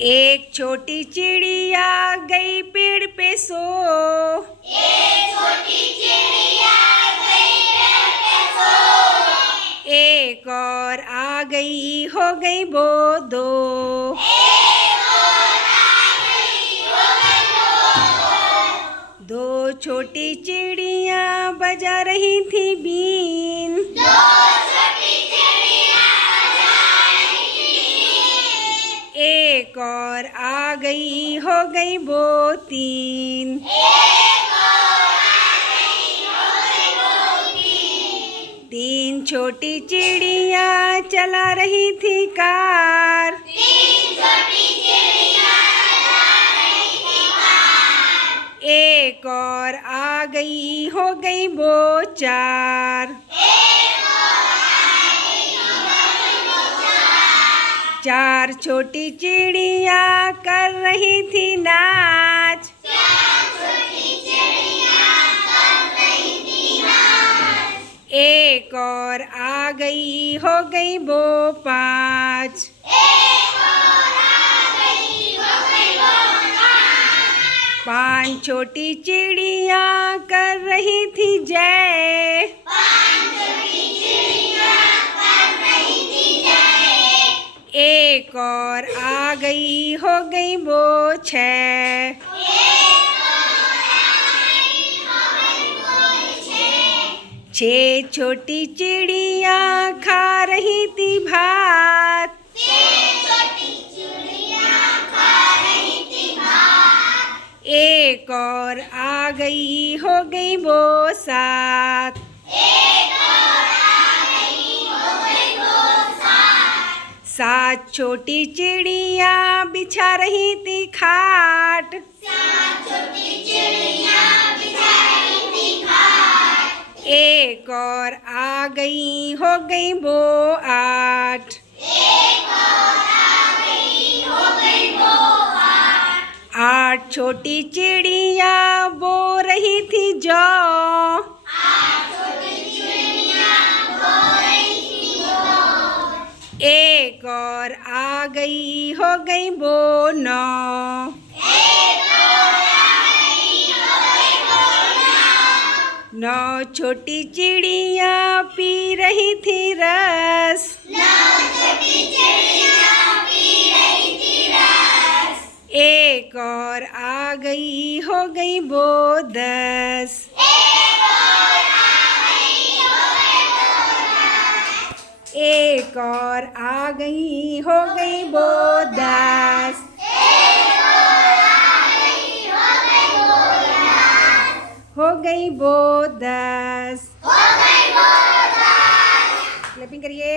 एक छोटी चिड़िया गई पेड़ पे सो। एक छोटी चिड़िया गई पेड़ पे सो। एक और आ गई हो गई वो दो। एक और आ गई हो गई वो दो। दो छोटी चिड़िया बजा रही थी बीन। दो छोटी चिड़िया बजा रही थी। एक और आ गई हो गई वो तीन। एक और आ गई हो गई वो तीन। तीन छोटी चिड़िया चला रही थी कार। तीन छोटी चिड़िया बजा रही थी कार। एक और आ गई हो गई वो चार। एक और आ गई हो गई वो चार। चार छोटी चिड़िया कर रही थी नाच। चार छोटी चिड़िया कर रही थी नाच। एक और आ गई हो गई वो पाँच। एक और आ गई हो गई वो पाँच। पांच छोटी चिड़िया कर रही थी जय। पाँच छोटी चिड़िया कर रही थी जय। एक और आ गई हो गई वो छः। एक और आ गई हो गई वो छः। छः छोटी चिड़िया खा रही थी भात। छः छोटी चिड़िया खा रही थी भात। एक और आ गई हो गई वो सात। एक और आ गई हो गई वो सात। सात छोटी चिड़िया बिछा रही थी खाट। सात छोटी चिड़िया बिछा रही थी खाट। एक और आ गई हो गई वो आठ। एक और आ गई हो गई वो आठ। आठ छोटी चिड़िया बो रही थी जौ। आठ छोटी चिड़िया बो रही थी जो। एक और आ गई हो गई वो नौ। एक और आ गई हो गई वो नौ। नौ छोटी चिड़िया पी रही थी रस। नौ छोटी चिड़िया पी रही थी रस। एक और आ गई हो गई वो दस। एक और आ गई हो गई वो दस। एक और आ गई हो गई वो दस। एक और आ गई हो गई वो दस। हो गई वो दस। हो गई वो दस। क्लैपिंग करिए।